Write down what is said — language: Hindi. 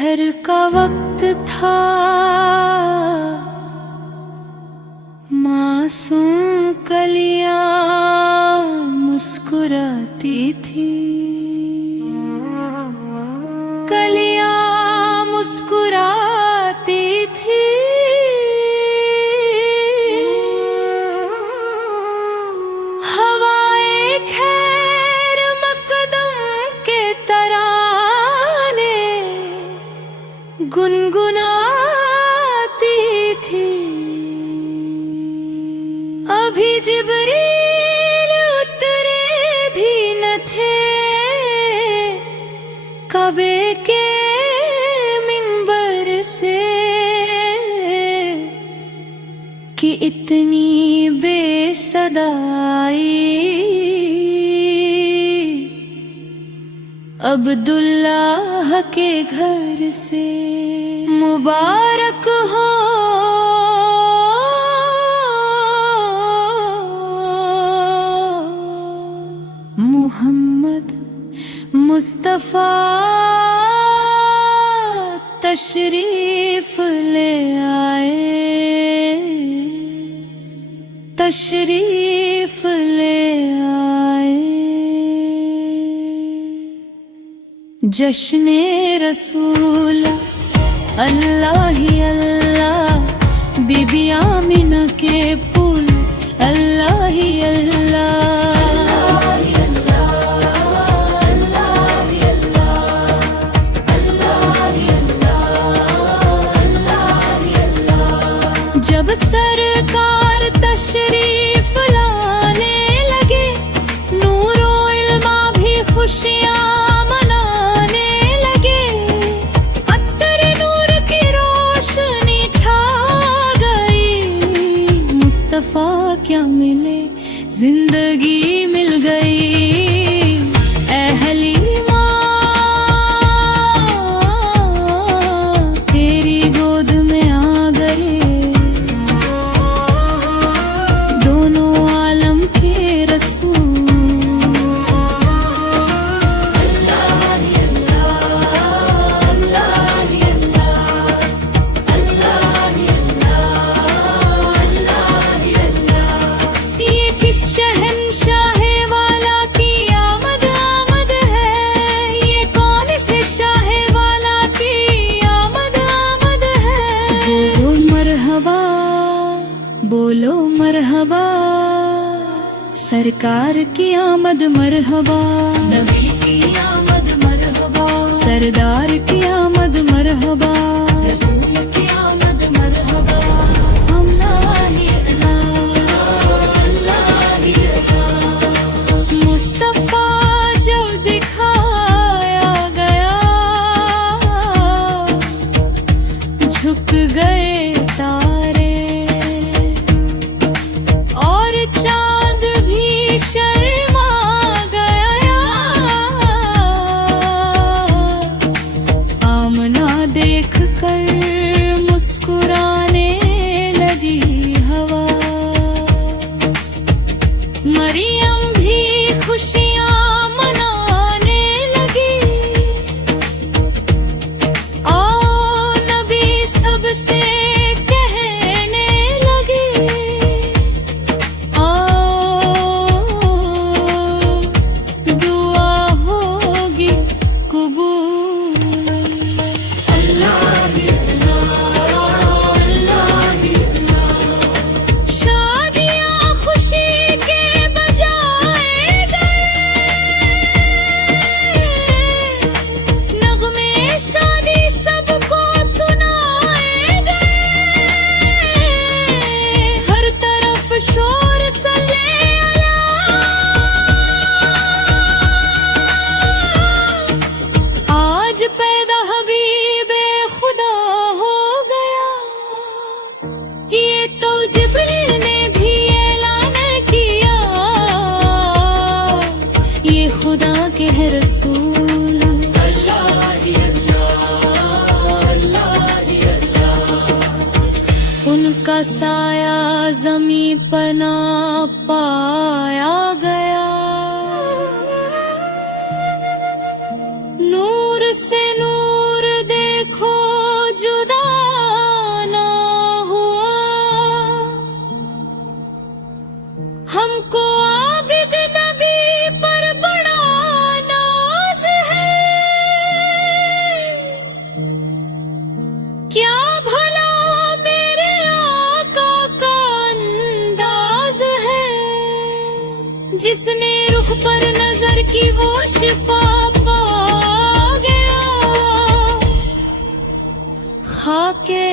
शहर का वक्त था, मासूम कलियां मुस्कुराती थी, कलियां मुस्कुराती थी। हवाएं खैर मकदम के तराने गुनगुनाती थी। अभी जिब्रील उतरे भी न थे कबे के मिंबर से कि इतनी बेसदाई अब्दुल्लाह के घर से। मुबारक हो मुहम्मद मुस्तफा, तशरीफ ले आए, तशरीफ ले आए। जश्ने रसूल अल्लाह ही अल्लाह, बीबी आमिना के पुल अल्लाह ही अल्लाह। जब सरकार तशरीफ लाने लगे, नूरो इल्मा भी खुशियां मनाने लगे। अत्तर नूर की रोशनी छा गई, मुस्तफा क्या मिले जिंदगी मिल गई। ऐ हलीमा तेरी गोद में आ गए दोनों आलम के रसूल। ये किस शहंशाहे वाला की आमद आमद है, ये कौन से शाहे वाला की आमद आमद है। बोलो मरहबा, बोलो मरहबा, सरकार की आमद मरहबा, नबी की आमद मरहबा, सरदार की आमद मरहबा, रसूल की आमद मरहबा। अल्लाह ही अल्लाह ही अल्लाह। मुस्तफा जब दिखाया गया, झुक गए तारे और चांद भी शर्मा गया। आमना देख कर मुस्कुराने लगी हवा, मरियम भी खुशियां मनाने लगी। आओ नबी सबसे कहने लगे, दुआ होगी कबूल। शादियां खुशी के बजाए गए, नगमे शादी सबको सुनाए गए। हर तरफ शोर सल्ले अला, आज पैदा हबीबे खुदा हो गया। ये तो जिब्रील ने भी ऐलान किया, ये खुदा के है रसूल। उनका साया ज़मी पना पाया गया, नूर से नूर देखो हमको आबिद नबी पर बड़ा नाज है, क्या भला मेरे आका का अंदाज है, जिसने रुख पर नजर की वो शिफा पा गया, खाके